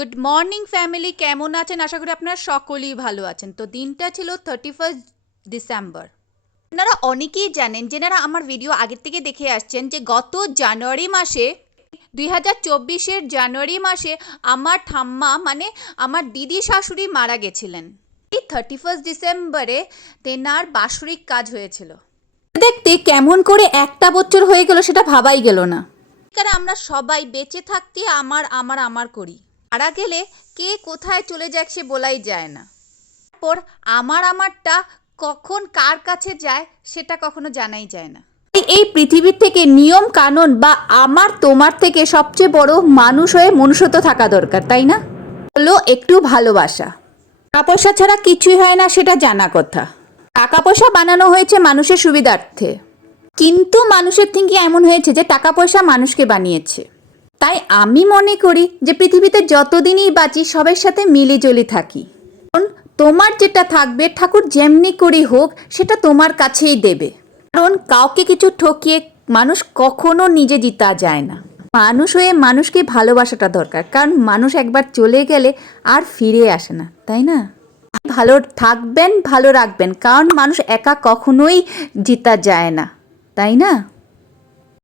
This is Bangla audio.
গুড মর্নিং ফ্যামিলি, কেমন আছেন? আশা করি আপনারা সকলেই ভালো আছেন। তো দিনটা ছিল 31 ডিসেম্বর। আপনারা অনেকেই জানেন, যেনারা আমার ভিডিও আগের থেকে দেখে আসছেন, যে গত জানুয়ারি মাসে 2024-এর জানুয়ারি মাসে আমার ঠাম্মা মানে আমার দিদি শাশুড়ি মারা গেছিলেন। এই 31 ডিসেম্বরে তেনার বাৎসরিক কাজ হয়েছিল। দেখতে কেমন করে একটা বছর হয়ে গেল সেটা ভাবাই গেল না। কারণ আমরা সবাই বেঁচে থাকতে আমার আমার আমার করি, মারা গেলে কে কোথায় চলে যায় সে বলাই যায় না। তারপর আমারটা কখন কার কাছে যায় সেটা কখনো জানাই যায় না। এই পৃথিবীর থেকে নিয়ম কানুন বা আমার তোমার থেকে সবচেয়ে বড় মানুষ হয়ে মনুষ্যত্ব থাকা দরকার, তাই না? হলো একটু ভালোবাসা। টাকা পয়সা ছাড়া কিছুই হয় না, সেটা জানা কথা। টাকা পয়সা বানানো হয়েছে মানুষের সুবিধার্থে, কিন্তু মানুষের থিঙ্কিং এমন হয়েছে যে টাকা পয়সা মানুষকে বানিয়েছে। তাই আমি মনে করি যে পৃথিবীতে যতদিনই বাঁচি সবার সাথে মিলিজুলি থাকি। কারণ তোমার যেটা থাকবে ঠাকুর যেমনি করি হোক সেটা তোমার কাছেই দেবে। কারণ কাউকে কিছু ঠকিয়ে মানুষ কখনো নিজে জিতা যায় না। মানুষ হয়ে মানুষকে ভালোবাসাটা দরকার, কারণ মানুষ একবার চলে গেলে আর ফিরে আসে না, তাই না? ভালো থাকবেন, ভালো রাখবেন, কারণ মানুষ একা কখনোই জিতা যায় না, তাই না?